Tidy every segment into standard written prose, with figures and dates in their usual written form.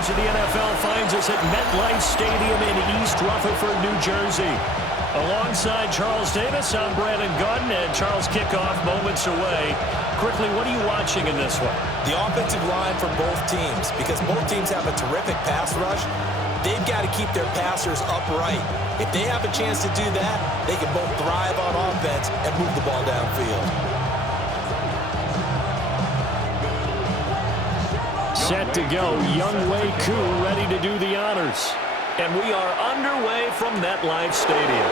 coverage of the NFL finds us at MetLife Stadium in East Rutherford, New Jersey. Alongside Charles Davis, I'm Brandon Gaudin, and Charles, kickoff moments away. Quickly, what are you watching in this one? The offensive line for both teams, because both teams have a terrific pass rush. They've got to keep their passers upright. If they have a chance to do that, they can both thrive on offense and move the ball downfield. Set to go, Younghoe Koo ready to do the honors. And we are underway from MetLife Stadium.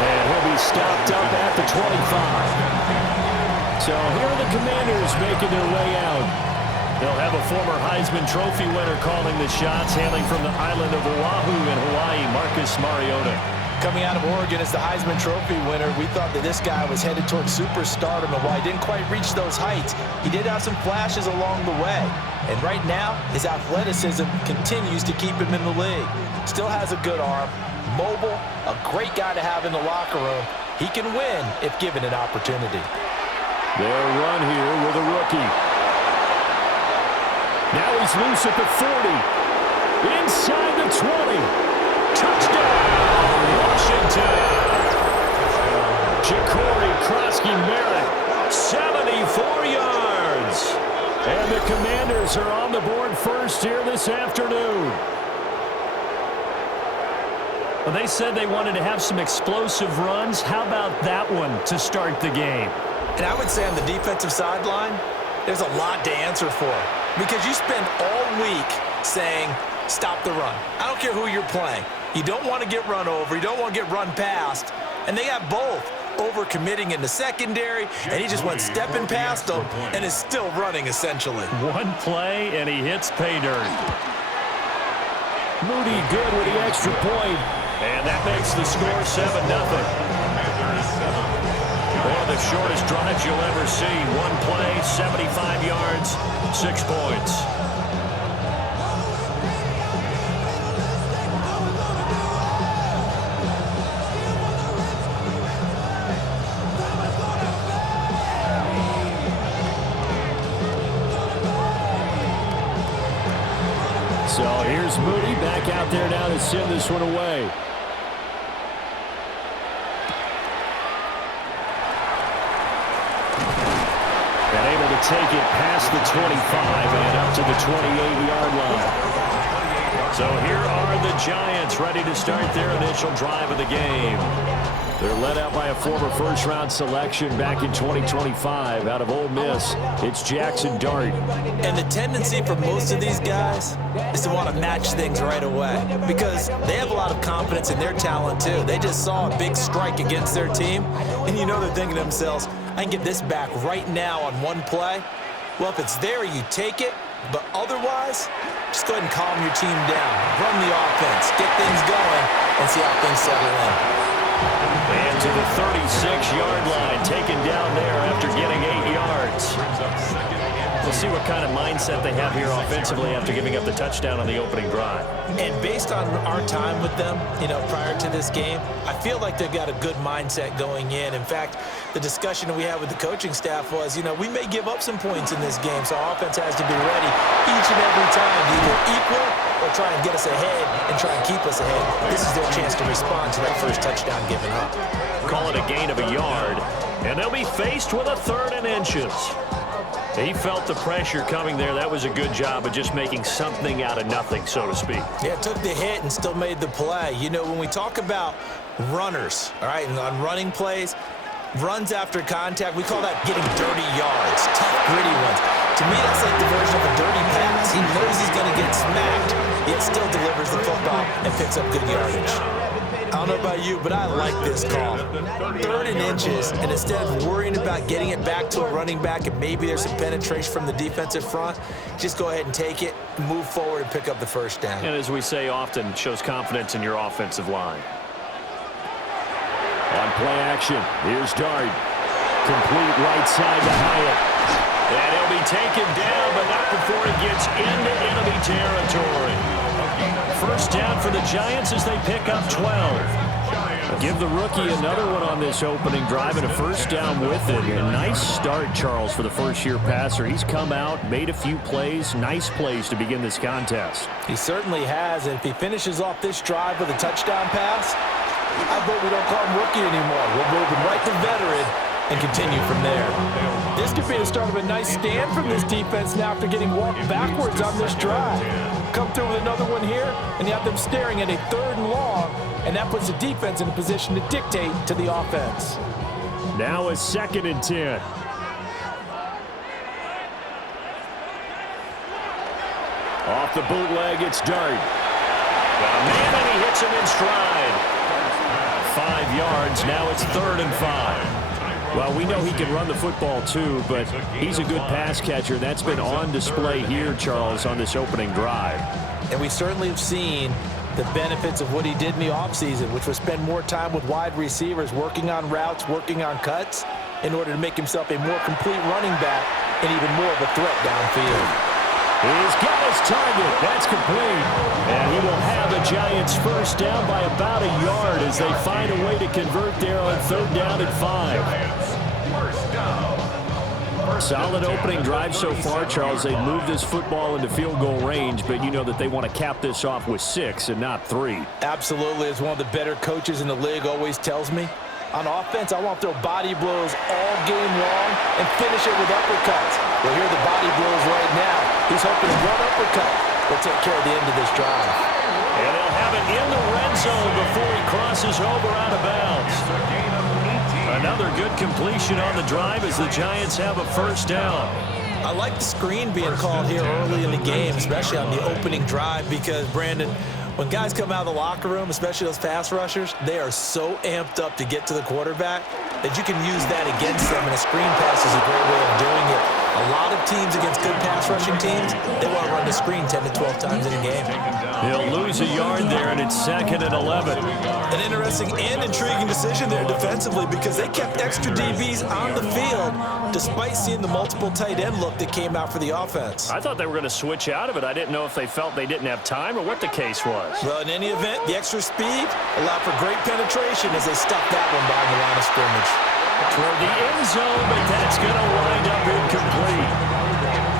And he'll be stopped up at the 25. So here are the Commanders making their way out. They'll have a former Heisman Trophy winner calling the shots, hailing from the island of Oahu in Hawaii, Marcus Mariota. Coming out of Oregon as the Heisman Trophy winner, we thought that this guy was headed towards superstardom, and while he didn't quite reach those heights, he did have some flashes along the way. And right now, his athleticism continues to keep him in the league. Still has a good arm, mobile, a great guy to have in the locker room. He can win if given an opportunity. They'll run here with a rookie. Now he's loose at the 40. Inside the 20. Touchdown, Washington. Ja'Cory Krosky-Merritt, 74 yards. And the Commanders are on the board first here this afternoon. Well, they said they wanted to have some explosive runs. How about that one to start the game? And I would say on the defensive sideline, there's a lot to answer for. Because you spend all week saying, stop the run. I don't care who you're playing. You don't want to get run over. You don't want to get run past. And they got both over-committing in the secondary, and he just went stepping past them and is still running, essentially. One play, and he hits pay dirt. Moody good with the extra point, and that makes the score 7-0. One of the shortest drives you'll ever see. One play, 75 yards, 6 points. So here's Moody back out there now to send this one away. And able to take it past the 25 and up to the 28-yard line. So here are the Giants ready to start their initial drive of the game. They're led out by a former first-round selection back in 2025 out of Ole Miss. It's Jackson Dart. And the tendency for most of these guys is to want to match things right away because they have a lot of confidence in their talent, too. They just saw a big strike against their team, and you know they're thinking to themselves, I can get this back right now on one play. Well, if it's there, you take it, but otherwise, just go ahead and calm your team down. Run the offense, get things going, and see how things settle in. And to the 36-yard line, taken down there after getting 8 yards. We'll see what kind of mindset they have here offensively after giving up the touchdown on the opening drive. And based on our time with them, prior to this game, I feel like they've got a good mindset going in. In fact, the discussion we had with the coaching staff was, we may give up some points in this game, so our offense has to be ready each and every time to either equal or try and get us ahead and try and keep us ahead. This is their chance to respond to that first touchdown given up. Call it a gain of a yard, and they'll be faced with a 3rd and inches. He felt the pressure coming there. That was a good job of just making something out of nothing, so to speak. Yeah, took the hit and still made the play. When we talk about runners, all right, and on running plays, runs after contact, we call that getting dirty yards, tough, gritty ones. To me, that's like the version of a dirty pass. He knows he's going to get smacked, yet still delivers the football and picks up good yardage. I don't know about you, but I like this call. 3rd and inches, and instead of worrying about getting it back to a running back and maybe there's some penetration from the defensive front, just go ahead and take it, move forward, and pick up the first down. And as we say often, shows confidence in your offensive line. On play action, here's Dart. Complete right side to Hyatt. And he'll be taken down, but not before he gets into enemy territory. First down for the Giants as they pick up 12. Give the rookie another one on this opening drive and a first down with it. A nice start, Charles, for the first-year passer. He's come out, made a few plays, nice plays to begin this contest. He certainly has, and if he finishes off this drive with a touchdown pass, I bet we don't call him rookie anymore. We'll move him right to veteran and continue from there. This could be the start of a nice stand from this defense now after getting walked backwards on this drive. Come through with another one here, and you have them staring at a 3rd and long, and that puts the defense in a position to dictate to the offense. Now a 2nd and 10. Off the bootleg, it's Dart. Got a man, and he hits him in stride. 5 yards, now it's 3rd and 5. Well, we know he can run the football too, but he's a good pass catcher. That's been on display here, Charles, on this opening drive. And we certainly have seen the benefits of what he did in the offseason, which was spend more time with wide receivers, working on routes, working on cuts, in order to make himself a more complete running back and even more of a threat downfield. He's got his target. That's complete. And he will have the Giants first down by about a yard as they find a way to convert there on 3rd down and 5. Solid opening drive so far, Charles. They moved this football into field goal range, but you know that they want to cap this off with 6 and not 3. Absolutely. As one of the better coaches in the league always tells me, on offense, I want to throw body blows all game long and finish it with uppercuts. Well, here are the body blows right now. He's hoping one uppercut will take care of the end of this drive. And they'll have it in the red zone before he crosses over out of bounds. Another good completion on the drive as the Giants have a first down. I like the screen being called here early in the game, especially on the opening drive, because, Brandon, when guys come out of the locker room, especially those pass rushers, they are so amped up to get to the quarterback that you can use that against them, and a screen pass is a great way of doing it. A lot of teams against good pass rushing teams, they want to run the screen 10 to 12 times in a game. He'll lose a yard there, and it's 2nd and 11. An interesting and intriguing decision there defensively, because they kept extra DBs on the field despite seeing the multiple tight end look that came out for the offense. I thought they were going to switch out of it. I didn't know if they felt they didn't have time or what the case was. Well, in any event, the extra speed allowed for great penetration as they stuffed that one behind the line of scrimmage. Toward the end zone, but that's going to wind up incomplete.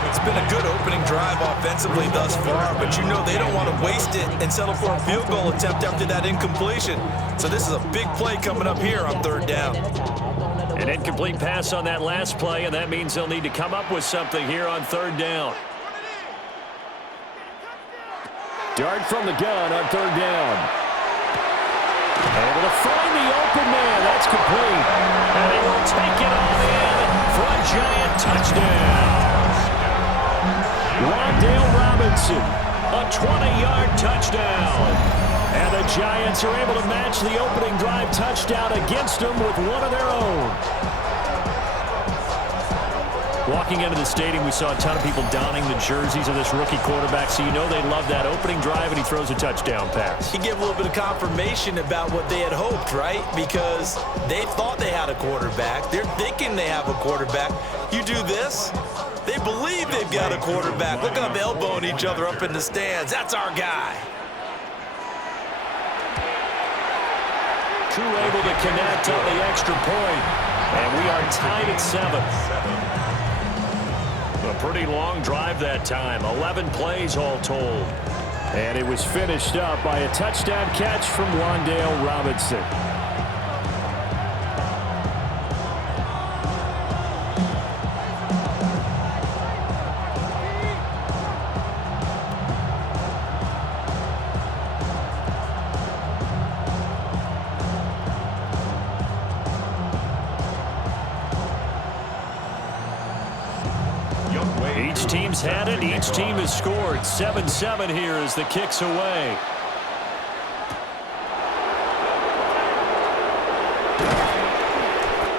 It's been a good opening drive offensively thus far, but you know they don't want to waste it and settle for a field goal attempt after that incompletion. So this is a big play coming up here on 3rd down. An incomplete pass on that last play, and that means they'll need to come up with something here on 3rd down. Dart from the gun on 3rd down. Able to find the open man. That's complete. And he will take it on in for a Giant touchdown. Wan'Dale Robinson, a 20-yard touchdown. And the Giants are able to match the opening drive touchdown against them with one of their own. Walking into the stadium, we saw a ton of people donning the jerseys of this rookie quarterback, so you know they love that opening drive, and he throws a touchdown pass. He gave a little bit of confirmation about what they had hoped, right? Because they thought they had a quarterback. They're thinking they have a quarterback. You do this, they believe they've got a quarterback. Look at them elbowing each other up in the stands. That's our guy. Koo able to connect on the extra point, and we are tied at 7. A pretty long drive that time, 11 plays all told. And it was finished up by a touchdown catch from Wan'Dale Robinson. Each team's had it. Each team has scored. 7-7 here as the kick's away.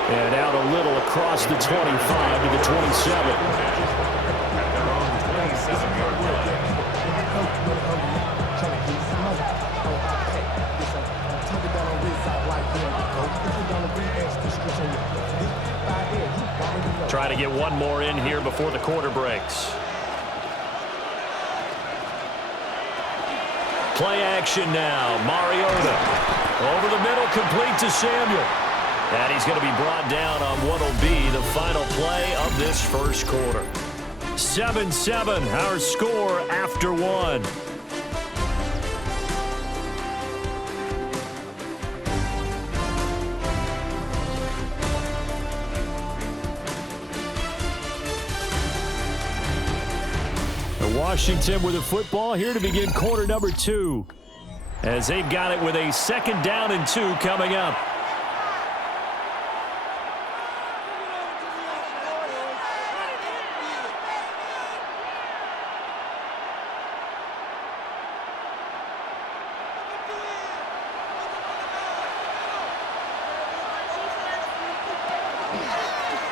And out a little across the 25 to the 27. Trying to get one more in here before the quarter breaks. Play action now. Mariota over the middle, complete to Samuel. And he's going to be brought down on what will be the final play of this first quarter. 7-7, our score after one. Washington with the football here to begin quarter number 2. As they've got it with a 2nd down and 2 coming up.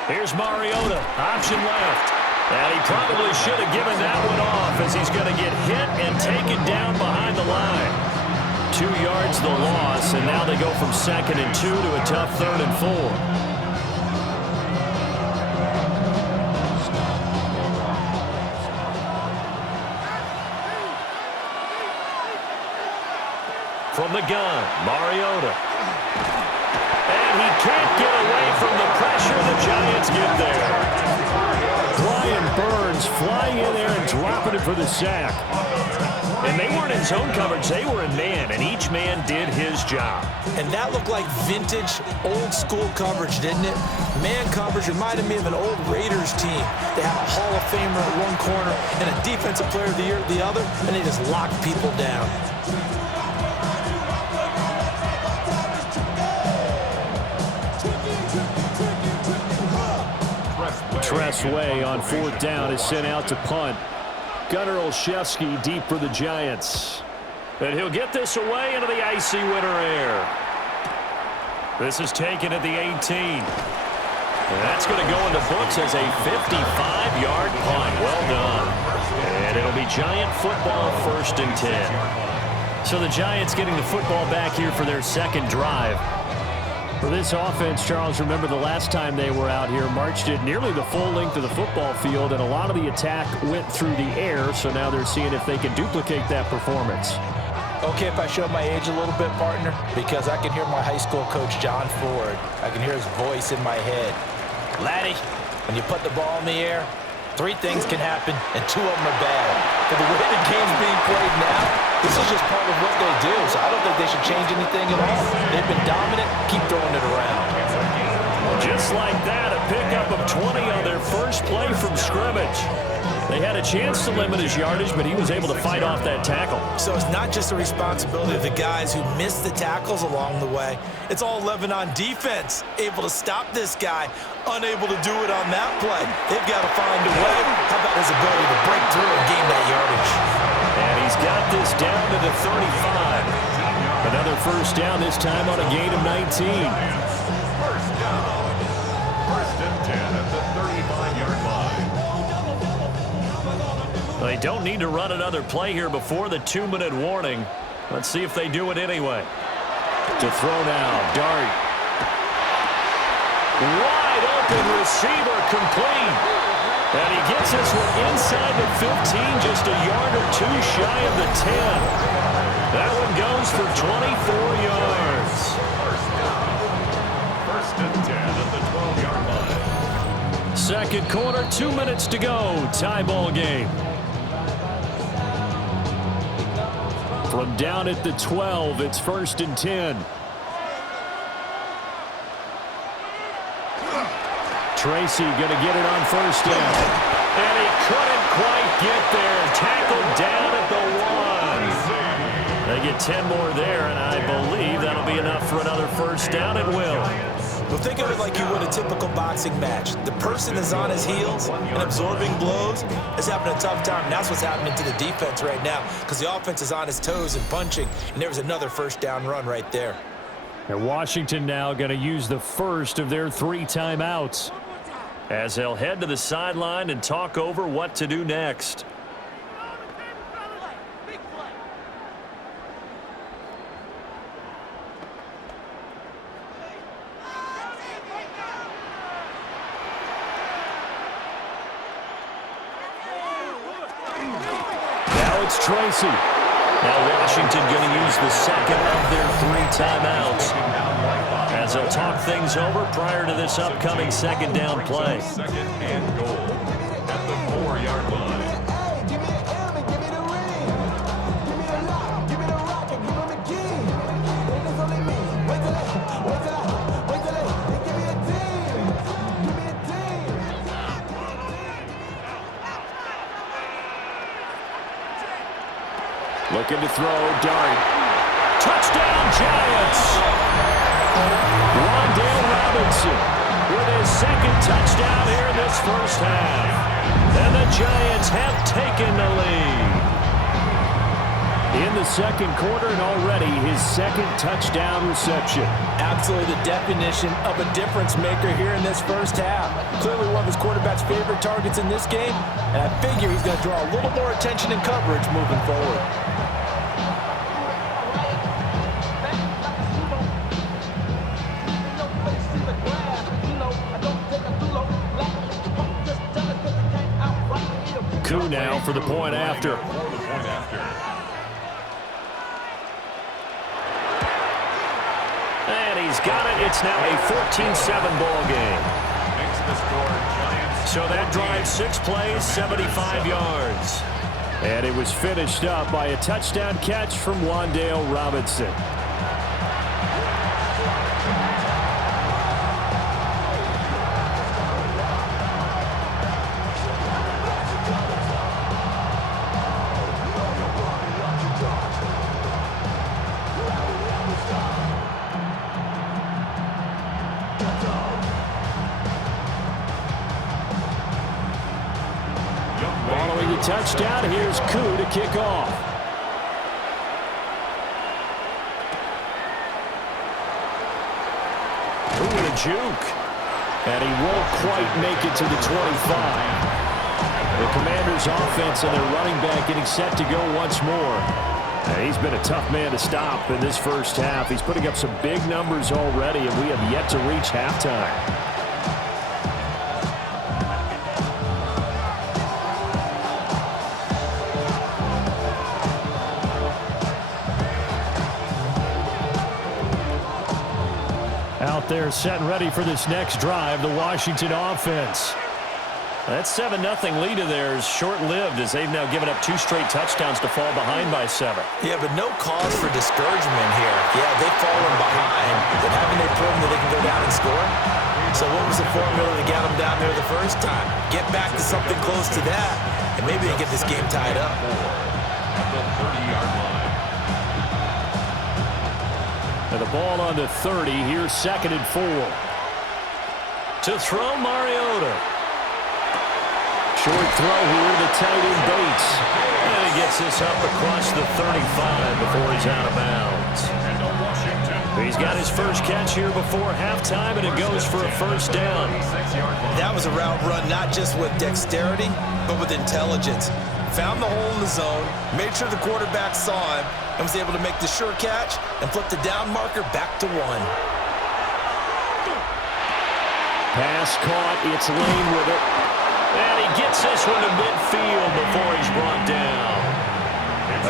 Here's Mariota, option left. And he probably should have given that one off as he's going to get hit and taken down behind the line. 2 yards the loss, and now they go from 2nd and 2 to a tough 3rd and 4. From the gun, Mariota. And he can't get away from the pressure. The Giants get there. Brian Burns flying in there and dropping it for the sack. And they weren't in zone coverage. They were in man, and each man did his job. And that looked like vintage, old-school coverage, didn't it? Man coverage reminded me of an old Raiders team. They had a Hall of Famer at one corner and a Defensive Player of the Year at the other, and they just locked people down. Tress Way on 4th down is sent out to punt. Gunnar Olszewski deep for the Giants. And he'll get this away into the icy winter air. This is taken at the 18. And that's going to go in the books as a 55-yard punt. Well done. And it'll be Giant football, 1st and 10. So the Giants getting the football back here for their 2nd drive. For this offense, Charles, remember the last time they were out here, marched it nearly the full length of the football field, and a lot of the attack went through the air, so now they're seeing if they can duplicate that performance. Okay, if I show my age a little bit, partner, because I can hear my high school coach, John Ford. I can hear his voice in my head. Laddie, when you put the ball in the air, 3 things can happen, and 2 of them are bad. For the way the game's being played now, this is just part of what they do, so I don't think they should change anything at all. They've been dominant. Keep throwing it around. Just like that, a pickup of 20 on their first play from scrimmage. They had a chance to limit his yardage, but he was able to fight off that tackle. So it's not just the responsibility of the guys who missed the tackles along the way. It's all Lebanon defense, able to stop this guy, unable to do it on that play. They've got to find a way. How about his ability to break through and gain that yardage? And he's got this down to the 35. Another 1st down, this time on a gain of 19. 1st down. 1st and 10 at the 35-yard line. They don't need to run another play here before the 2-minute warning. Let's see if they do it anyway. To throw now, Dart. Wide open receiver, complete. And he gets this one inside the 15, just a yard or 2 shy of the 10. That one goes for 24 yards. 1st and 10 at the 12-yard line. 2nd quarter, 2 minutes to go. Tie ball game. From down at the 12, it's 1st and 10. Tracy going to get it on 1st down. And he couldn't quite get there. Tackled down at the 1. They get 10 more there, and I believe that'll be enough for another 1st down. It will. Well, think of it like you would a typical boxing match. The person is on his heels and absorbing blows is having a tough time. And that's what's happening to the defense right now because the offense is on his toes and punching, and there was another 1st down run right there. And Washington now going to use the first of their 3 timeouts as they'll head to the sideline and talk over what to do next. Now it's Tracy. Now Washington going to use the second of their 3 timeouts as they'll talk things over prior to this upcoming second down play. Second and goal at the 4-yard line. Looking to throw, Dart. Touchdown, Giants! Wan'Dale Robinson with his second touchdown here in this first half. And the Giants have taken the lead. In the second quarter and already his second touchdown reception. Absolutely the definition of a difference maker here in this first half. Clearly one of his quarterback's favorite targets in this game, and I figure he's going to draw a little more attention and coverage moving forward. Koo now for the point after. And he's got it. It's now a 14-7 ball game. Makes the score Giants. So that drive 6 plays, 75 yards. And it was finished up by a touchdown catch from Wan'Dale Robinson. Following the touchdown, here's Koo to kick off. Koo with a juke. And he won't quite make it to the 25. The Commanders' offense and their running back getting set to go once more. And he's been a tough man to stop in this first half. He's putting up some big numbers already, and we have yet to reach halftime. Out there set and ready for this next drive, the Washington offense. That 7-0 lead of theirs short-lived as they've now given up 2 straight touchdowns to fall behind by 7. Yeah, but no cause for discouragement here. Yeah, they've fallen behind, but haven't they proven that they can go down and score? So what was the formula that got them down there the first time? Get back to something close to that, and maybe they get this game tied up. At the 30-yard line. And the ball on the 30. Here's 2nd and 4. To throw, Mariota. Short throw here to tight end Bates. And he gets this up across the 35 before he's out of bounds. He's got his first catch here before halftime, and it goes for a first down. That was a route run not just with dexterity, but with intelligence. Found the hole in the zone, made sure the quarterback saw him, and was able to make the sure catch and flip the down marker back to 1. Pass caught. It's Lane with it. And he gets this one to midfield before he's brought down.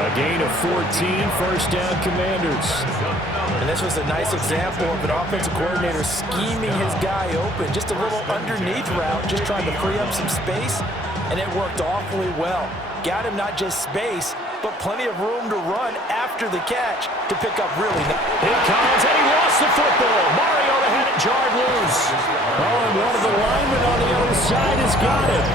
A gain of 14, first down Commanders. And this was a nice example of an offensive coordinator scheming his guy open. Just a little underneath route, just trying to free up some space, and it worked awfully well. Got him not just space, but plenty of room to run after the catch to pick up really nice. Here comes, and he lost the football. Mariota had it jarred loose. Oh, and one of the linemen on the other side has got it.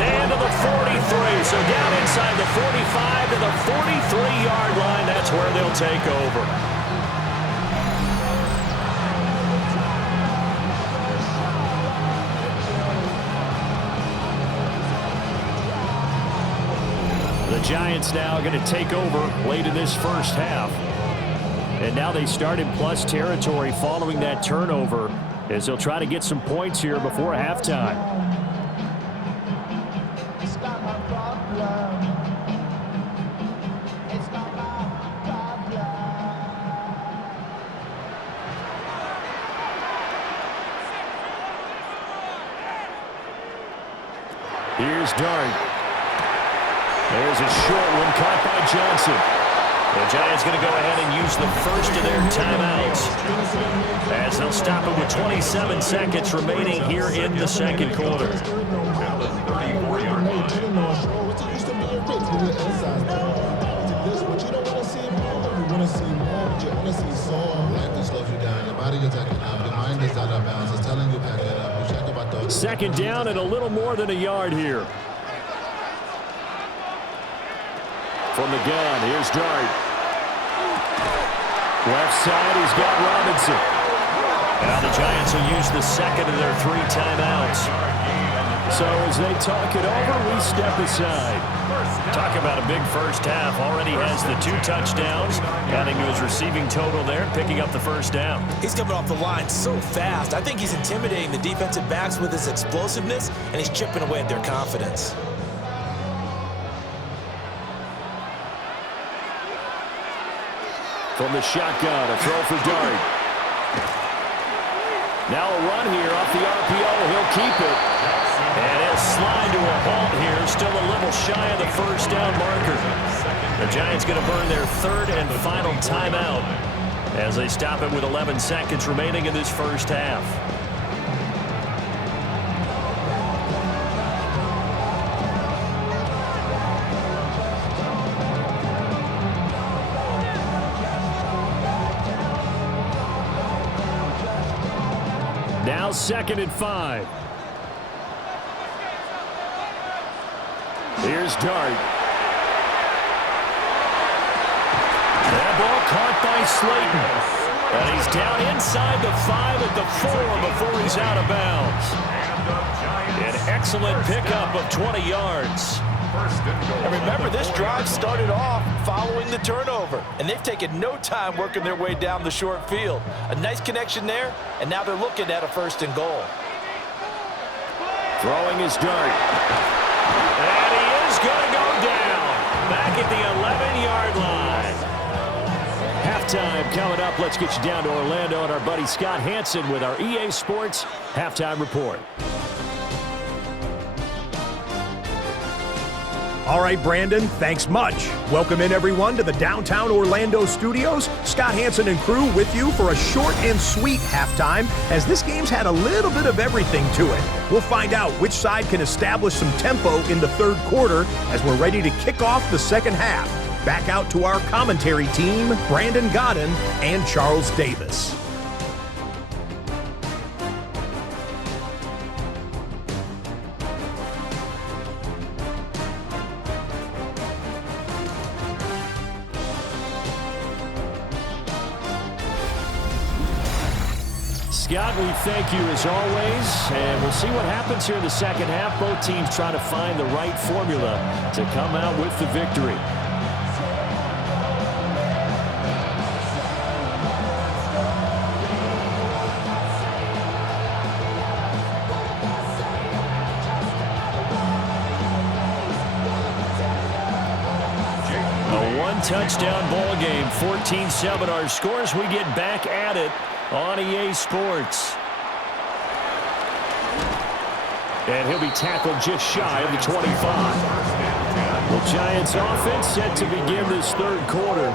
And to the 43, so down inside the 45 to the 43-yard line. That's where they'll take over. The Giants now going to take over late in this first half. And now they start in plus territory following that turnover as they'll try to get some points here before halftime. Here's Dart. There's a short one caught by Johnson. The Giants going to go ahead and use the first of their timeouts as they'll stop it with 27 seconds remaining here in the second quarter. Second down and a little more than a yard here. From the gun, here's Dart. Left side, he's got Robinson. Now the Giants will use the second of their 3 timeouts. So as they talk it over, we step aside. Talk about a big first half. Already has the 2 touchdowns, adding to his receiving total there, picking up the first down. He's coming off the line so fast. I think he's intimidating the defensive backs with his explosiveness, and he's chipping away at their confidence. From the shotgun, a throw for Dart. Now a run here off the RPO. He'll keep it. And he'll slide to a halt here. Still a little shy of the first down marker. The Giants going to burn their 3rd and final timeout as they stop it with 11 seconds remaining in this first half. Now 2nd and 5. Here's Dart. That ball caught by Slayton. And he's down inside the 5 at the 4 before he's out of bounds. An excellent pickup of 20 yards. And remember, this drive started off following the turnover, and they've taken no time working their way down the short field. A nice connection there, and now they're looking at a 1st and goal. Throwing his Dart. And he is going to go down. Back at the 11-yard line. Halftime coming up. Let's get you down to Orlando and our buddy Scott Hanson with our EA Sports Halftime Report. All right, Brandon, thanks much. Welcome in, everyone, to the downtown Orlando studios. Scott Hanson and crew with you for a short and sweet halftime, as this game's had a little bit of everything to it. We'll find out which side can establish some tempo in the 3rd quarter as we're ready to kick off the 2nd half. Back out to our commentary team, Brandon Godden and Charles Davis. Scott, we thank you as always, and we'll see what happens here in the second half. Both teams trying to find the right formula to come out with the victory. A one-touchdown ball game, 14-7 our scores. We get back at it on EA Sports. And he'll be tackled just shy of the 25. The Giants offense set to begin this 3rd quarter.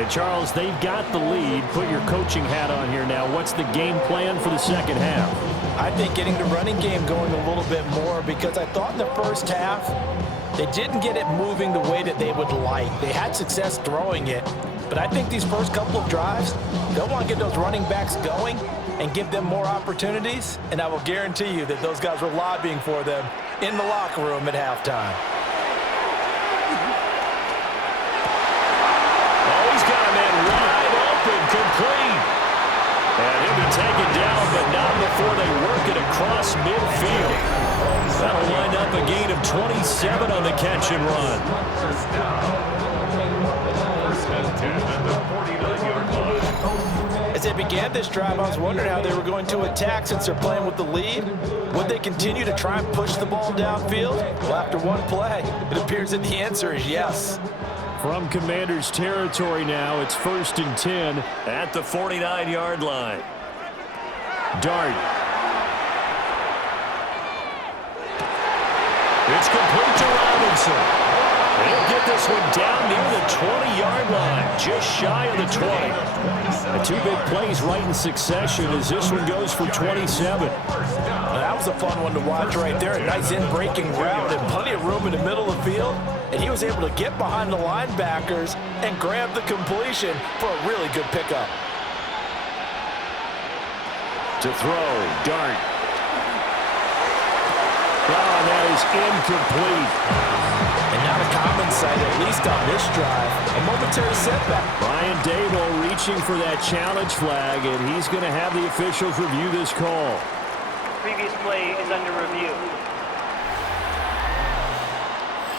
And Charles, they've got the lead. Put your coaching hat on here now. What's the game plan for the second half? I think getting the running game going a little bit more, because I thought in the first half they didn't get it moving the way that they would like. They had success throwing it. But I think these first couple of drives, they'll want to get those running backs going and give them more opportunities. And I will guarantee you that those guys were lobbying for them in the locker room at halftime. Oh, he's got a man wide open, complete. And he'll be taken down, but not before they work it across midfield. That'll wind up a gain of 27 on the catch and run. As they began this drive, I was wondering how they were going to attack since they're playing with the lead. Would they continue to try and push the ball downfield? Well, after one play, it appears that the answer is yes. From Commanders territory now, it's 1st and 10 at the 49-yard line. Dart. It's complete to Robinson. He'll get get this one down near the 20-yard line, just shy of the 20. And two big plays right in succession as this one goes for 27. That was a fun one to watch right there. A nice in-breaking route and plenty of room in the middle of the field. And he was able to get behind the linebackers and grab the completion for a really good pickup. To throw, Dart. Oh, that is incomplete. And not a common sight, at least on this drive. A momentary setback. Brian Daboll reaching for that challenge flag, and he's going to have the officials review this call. Previous play is under review.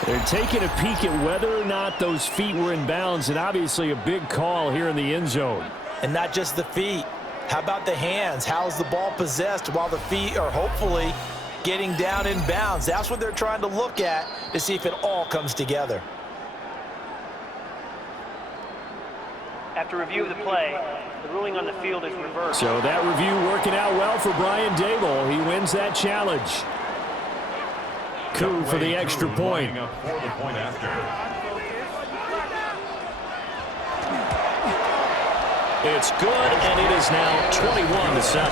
They're taking a peek at whether or not those feet were in bounds, and obviously a big call here in the end zone. And not just the feet. How about the hands? How's the ball possessed while the feet are hopefully getting down in bounds? That's what they're trying to look at to see if it all comes together. After review of the play, the ruling on the field is reversed. So that review working out well for Brian Daboll. He wins that challenge. Coup for the extra point. It's good, and it is now 21-7.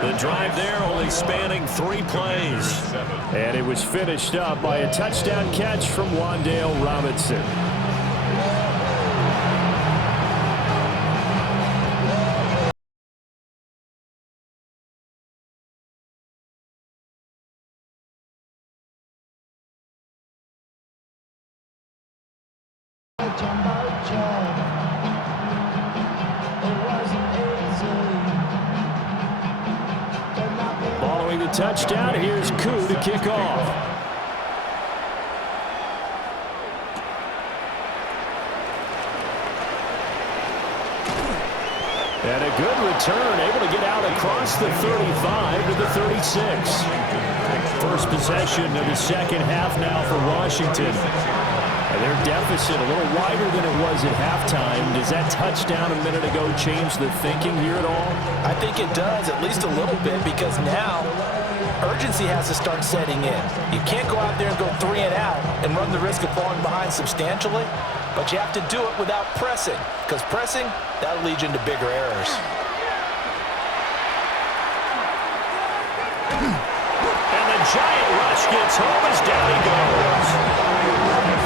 The drive there only spanning 3 plays. And it was finished up by a touchdown catch from Wan'Dale Robinson. Following the touchdown, here's Koo to kick off. And a good return, able to get out across the 35 to the 36. First possession of the second half now for Washington. And their deficit a little wider than it was at halftime. Does that touchdown a minute ago change the thinking here at all? I think it does, at least a little bit, because now urgency has to start setting in. You can't go out there and go 3 and out and run the risk of falling behind substantially, but you have to do it without pressing, because pressing, that'll lead you into bigger errors. And the giant rush gets home as down he goes.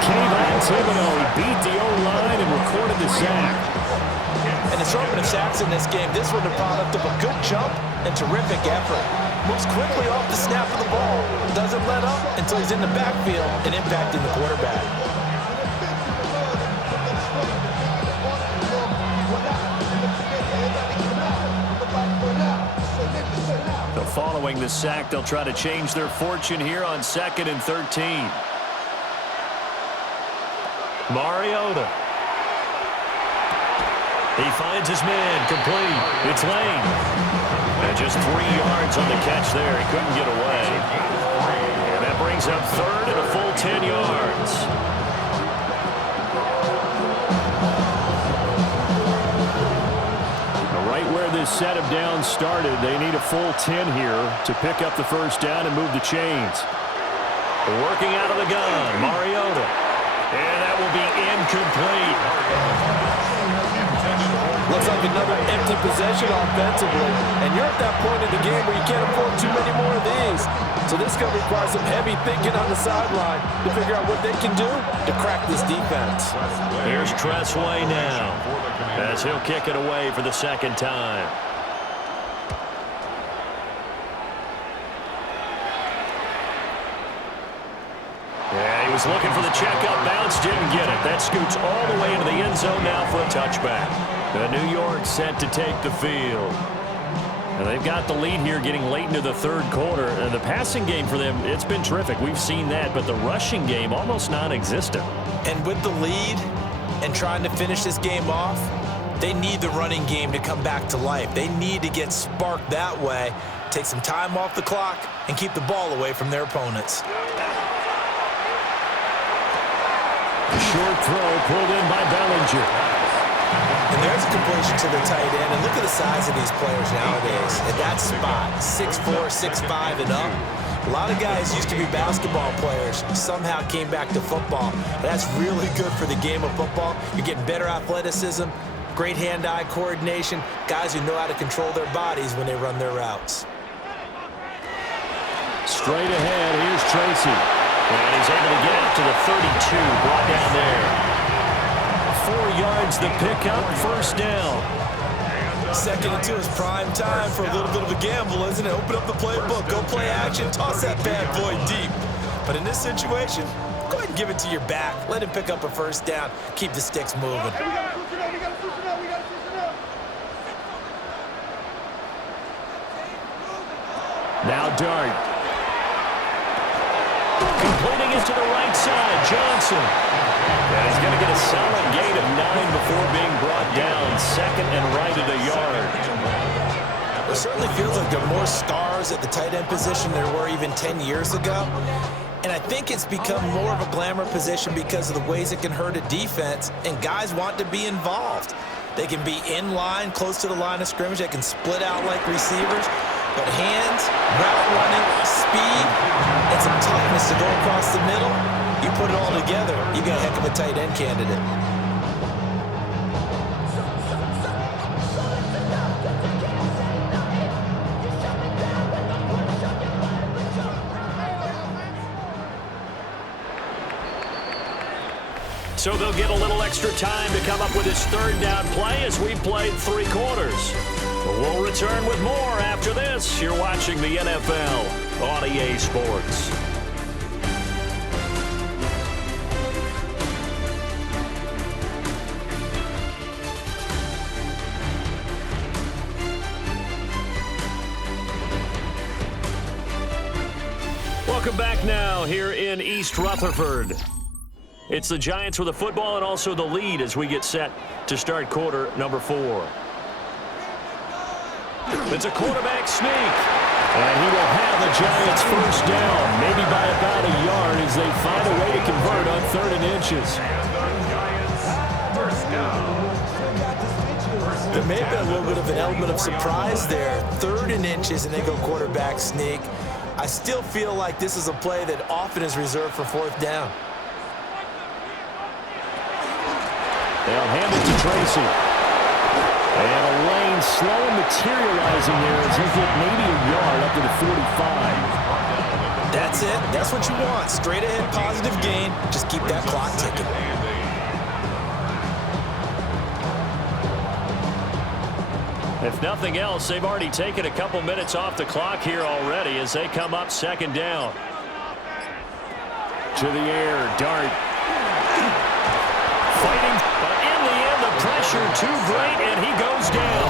Kayvon Thibodeaux beat the O-line and recorded the sack. And assortment of sacks in this game. This one a product of a good jump and terrific effort. Moves quickly off the snap of the ball. Doesn't let up until he's in the backfield and impacting the quarterback. So following the sack, they'll try to change their fortune here on 2nd and 13. Mariota. He finds his man, complete. It's Lane. And just 3 yards on the catch there. He couldn't get away. And that brings up 3rd and a full 10 yards. Right where this set of downs started, they need a full 10 here to pick up the first down and move the chains. Working out of the gun, Mariota. And that will be incomplete. Looks like another empty possession offensively. And you're at that point in the game where you can't afford too many more of these. So this is going to require some heavy thinking on the sideline to figure out what they can do to crack this defense. Here's Tressway now as he'll kick it away for the second time. Yeah, he was looking for the checkup bounce, didn't get it. That scoots all the way into the end zone now for a touchback. The New York set to take the field. And they've got the lead here getting late into the 3rd quarter. And the passing game for them, it's been terrific. We've seen that, but the rushing game almost non-existent. And with the lead and trying to finish this game off, they need the running game to come back to life. They need to get sparked that way, take some time off the clock, and keep the ball away from their opponents. Short throw pulled in by Bellinger. And there's a completion to the tight end. And look at the size of these players nowadays. At that spot, 6'4", 6'5", and up. A lot of guys used to be basketball players, somehow came back to football. And that's really good for the game of football. You're getting better athleticism, great hand-eye coordination, guys who know how to control their bodies when they run their routes. Straight ahead, here's Tracy. And he's able to get out to the 32, brought down there. 4 yards the pickup, first down. 2nd and 2 is prime time for a little bit of a gamble, isn't it? Open up the playbook, go play action, toss that bad boy deep. But in this situation, go ahead and give it to your back. Let him pick up a first down. Keep the sticks moving. Now Dart. Completing it to the right side, Johnson. And he's going to get a solid gain of 9 before being brought down. 2nd and right at a yard. It certainly feels like there are more stars at the tight end position than there were even 10 years ago. And I think it's become more of a glamour position because of the ways it can hurt a defense, and guys want to be involved. They can be in line, close to the line of scrimmage. They can split out like receivers. But hands, route running, speed, and some toughness to go across the middle, you put it all together, you got a heck of a tight end candidate. So they'll get a little extra time to come up with his 3rd down play as we played 3 quarters. We'll return with more after this. You're watching the NFL on EA Sports. Welcome back now here in East Rutherford. It's the Giants with the football and also the lead as we get set to start quarter number 4. It's a quarterback sneak. And he will have the Giants first down, maybe by about a yard as they find a way to convert on 3rd and inches. There may have been a little bit of an element of surprise there. 3rd and inches, and they go quarterback sneak. I still feel like this is a play that often is reserved for 4th down. They'll hand it to Tracy. And a lane slow materializing there as he'll get maybe a yard up to the 45. That's it. That's what you want. Straight ahead, positive gain. Just keep that clock ticking. If nothing else, they've already taken a couple minutes off the clock here already as they come up 2nd down. To the air, Dart. Fighting, but in the end, the pressure too great, and he goes down.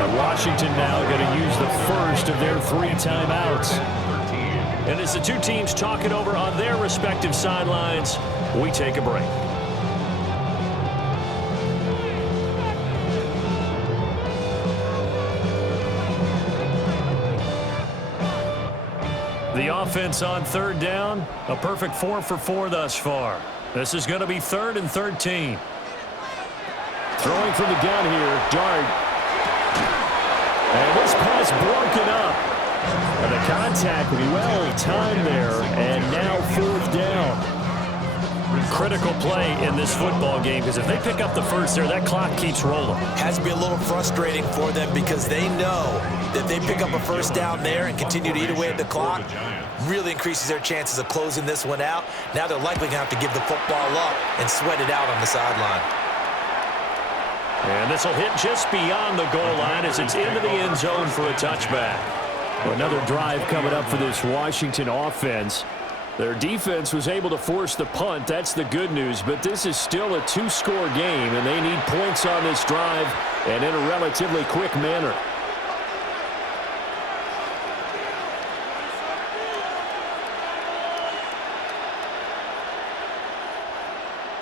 And Washington now going to use the first of their 3 timeouts. And as the 2 teams talk it over on their respective sidelines, we take a break. The offense on 3rd down, a perfect 4 for 4 thus far. This is going to be 3rd and 13. Throwing from the gun here, Dart. And this pass broken up. And the contact well timed there, and now 4th down. Critical play in this football game because if they pick up the first there, that clock keeps rolling. Has to be a little frustrating for them because they know that they pick up a first down there and continue to eat away at the clock, really increases their chances of closing this one out. Now they're likely going to have to give the football up and sweat it out on the sideline. And this will hit just beyond the goal line as it's into the end zone for a touchback. Another drive coming up for this Washington offense. Their defense was able to force the punt. That's the good news. But this is still a 2-score game, and they need points on this drive and in a relatively quick manner.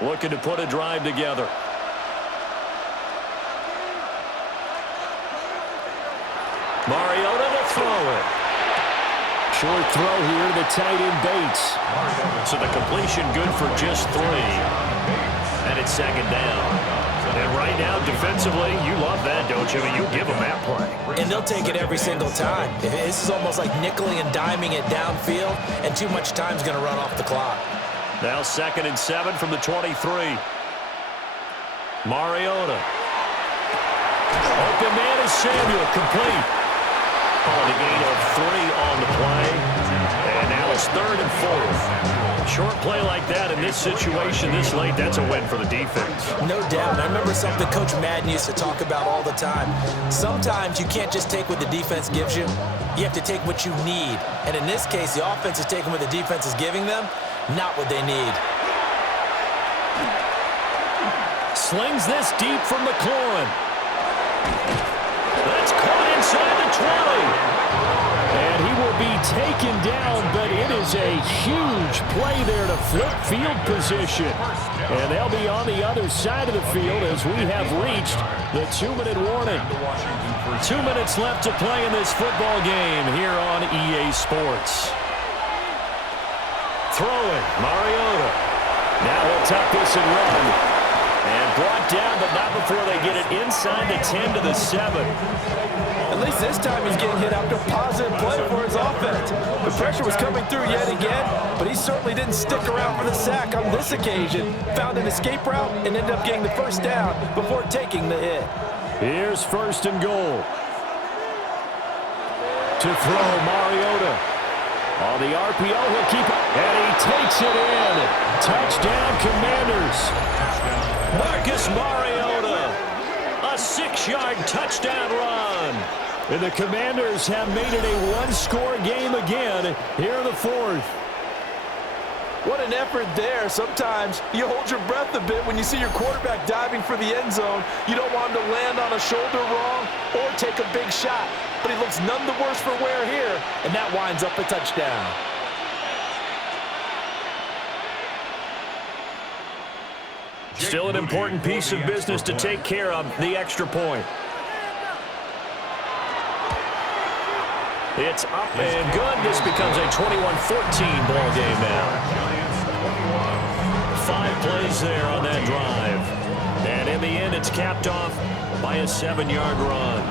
Looking to put a drive together. Mariota will throw it. Short throw here to the tight end Bates. So the completion good for just 3. And it's second down. And right now, defensively, you love that, don't you? I mean, you give them that play. And they'll take it every single time. This is almost like nickeling and diming it downfield, and too much time's going to run off the clock. Now 2nd and 7 from the 23. Mariota. Open man is Samuel, complete. On a gain of 3 on the play. And now it's 3rd and 4. Short play like that in this situation this late, that's a win for the defense. No doubt. And I remember something Coach Madden used to talk about all the time. Sometimes you can't just take what the defense gives you. You have to take what you need. And in this case, the offense is taking what the defense is giving them, not what they need. Slings this deep from McLaurin. That's caught inside the 20. And he will be taken down, but it is a huge play there to flip field position. And they'll be on the other side of the field as we have reached the 2-minute warning. 2 minutes left to play in this football game here on EA Sports. Throwing, Mariota. Now he'll tuck this and run. And brought down, but not before they get it inside the 10 to the 7. At least this time he's getting hit after a positive play for his offense. The pressure was coming through yet again, but he certainly didn't stick around for the sack on this occasion. Found an escape route and ended up getting the first down before taking the hit. Here's 1st and goal. To throw, Mariota. On the RPO, he'll keep it. And he takes it in. Touchdown, Commanders. Marcus Mariota. A 6-yard touchdown run. And the Commanders have made it a one-score game again here in the 4th. What an effort there. Sometimes you hold your breath a bit when you see your quarterback diving for the end zone. You don't want him to land on a shoulder wrong or take a big shot. But he looks none the worse for wear here, and that winds up a touchdown. Still an important piece of business to take care of, the extra point. It's up and good. This becomes a 21-14 ball game now. 5 plays there on that drive. And in the end, it's capped off by a 7-yard run.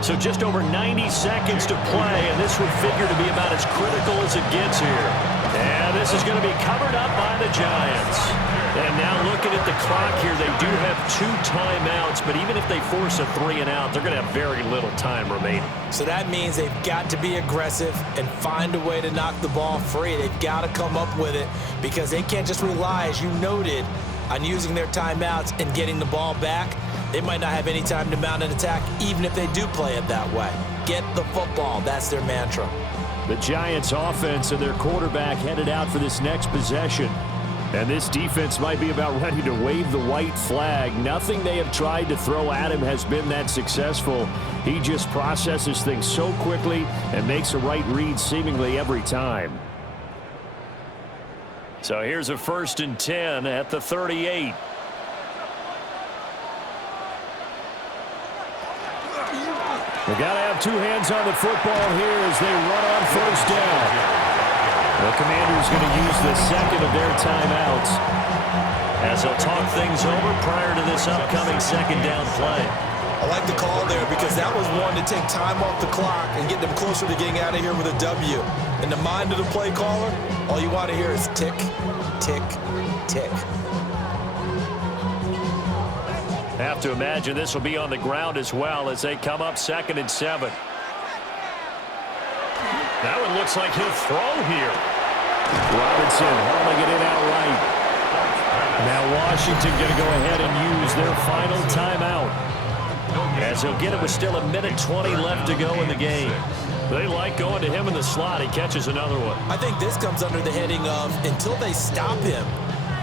So just over 90 seconds to play, and this would figure to be about as critical as it gets here. And this is going to be covered up by the Giants. And now looking at the clock here, they do have 2 timeouts, but even if they force a 3-and-out, they're going to have very little time remaining. So that means they've got to be aggressive and find a way to knock the ball free. They've got to come up with it because they can't just rely, as you noted, on using their timeouts and getting the ball back. They might not have any time to mount an attack, even if they do play it that way. Get the football. That's their mantra. The Giants' offense and their quarterback headed out for this next possession. And this defense might be about ready to wave the white flag. Nothing they have tried to throw at him has been that successful. He just processes things so quickly and makes a right read seemingly every time. So here's a 1st and 10 at the 38. They got to have 2 hands on the football here as they run on 1st down. The Commanders going to use the 2nd of their timeouts as they'll talk things over prior to this upcoming 2nd down play. I like the call there because that was one to take time off the clock and get them closer to getting out of here with a W. In the mind of the play caller, all you want to hear is tick, tick, tick. Have to imagine this will be on the ground as well as they come up 2nd and 7. That one looks like he'll throw here. Robinson hauling it in outright. Now Washington going to go ahead and use their final timeout. As he'll get it with still 1:20 left to go in the game. They like going to him in the slot. He catches another one. I think this comes under the heading of until they stop him,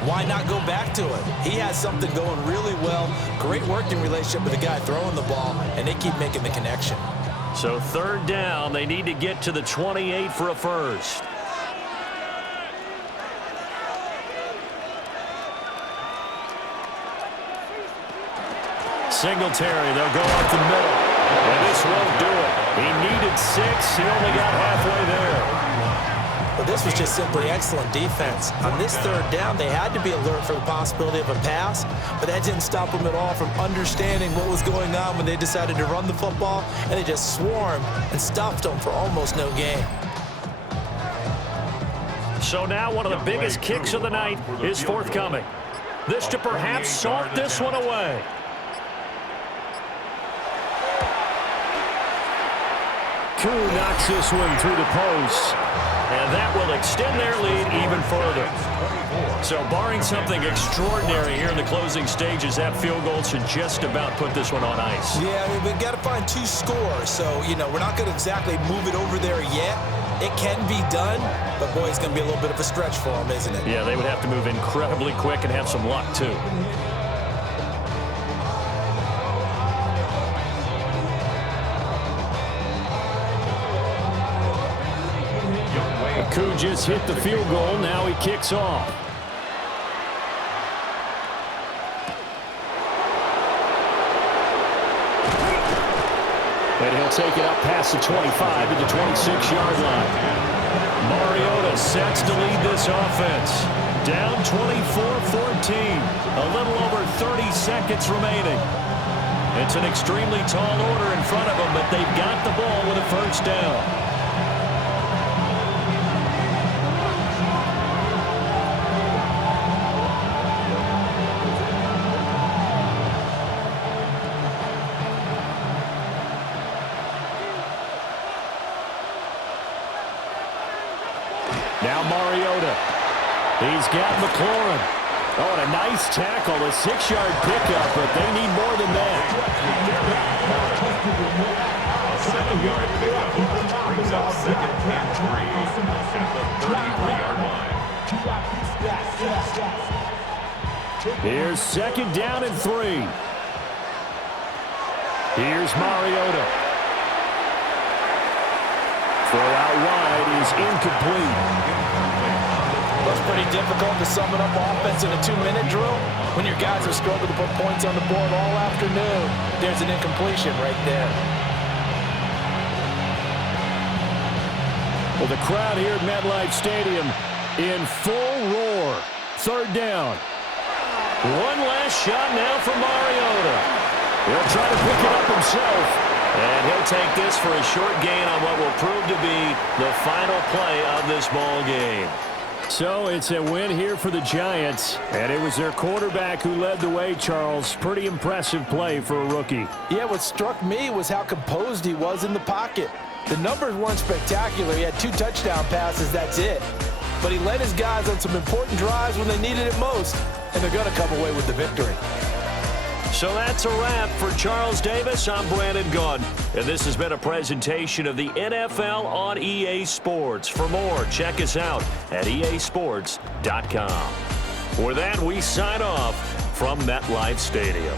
why not go back to it? He has something going really well. Great working relationship with the guy throwing the ball, and they keep making the connection. So third down, they need to get to the 28 for a first. Singletary, they'll go up the middle. And this won't do it. He needed 6. He only got halfway there. But this was just simply excellent defense. On this third down, they had to be alert for the possibility of a pass, but that didn't stop them at all from understanding what was going on when they decided to run the football, and they just swarmed and stuffed them for almost no gain. So now one of the biggest kicks of the night is forthcoming. This to perhaps salt this one away. Koo knocks this one through the post. And that will extend their lead even further. So barring something extraordinary here in the closing stages, that field goal should just about put this one on ice. Yeah, we've got to find 2 scores. So, we're not going to exactly move it over there yet. It can be done, but boy, it's going to be a little bit of a stretch for them, isn't it? Yeah, they would have to move incredibly quick and have some luck, too. Koo just hit the field goal. Now he kicks off. And he'll take it up past the 25 to the 26-yard line. Mariota sets to lead this offense. Down 24-14. A little over 30 seconds remaining. It's an extremely tall order in front of them, but they've got the ball with a first down. Now Mariota. He's got McLaurin. Oh, and a nice tackle, a 6-yard pickup, but they need more than that. A 7-yard pickup brings up 2nd and 3 at the 33-yard line. Here's 2nd down and 3. Here's Mariota. Throw out wide is incomplete. It's pretty difficult to sum it up offense in a 2-minute drill when your guys have struggled to put points on the board all afternoon. There's an incompletion right there. Well, the crowd here at MetLife Stadium in full roar. 3rd down. One last shot now for Mariota. He'll try to pick it up himself. And he'll take this for a short gain on what will prove to be the final play of this ball game. So it's a win here for the Giants, and it was their quarterback who led the way, Charles. Pretty impressive play for a rookie. Yeah, what struck me was how composed he was in the pocket. The numbers weren't spectacular. He had 2 touchdown passes, that's it. But he led his guys on some important drives when they needed it most, and they're going to come away with the victory. So that's a wrap for Charles Davis. I'm Brandon Gaudin, and this has been a presentation of the NFL on EA Sports. For more, check us out at easports.com. With that, we sign off from MetLife Stadium.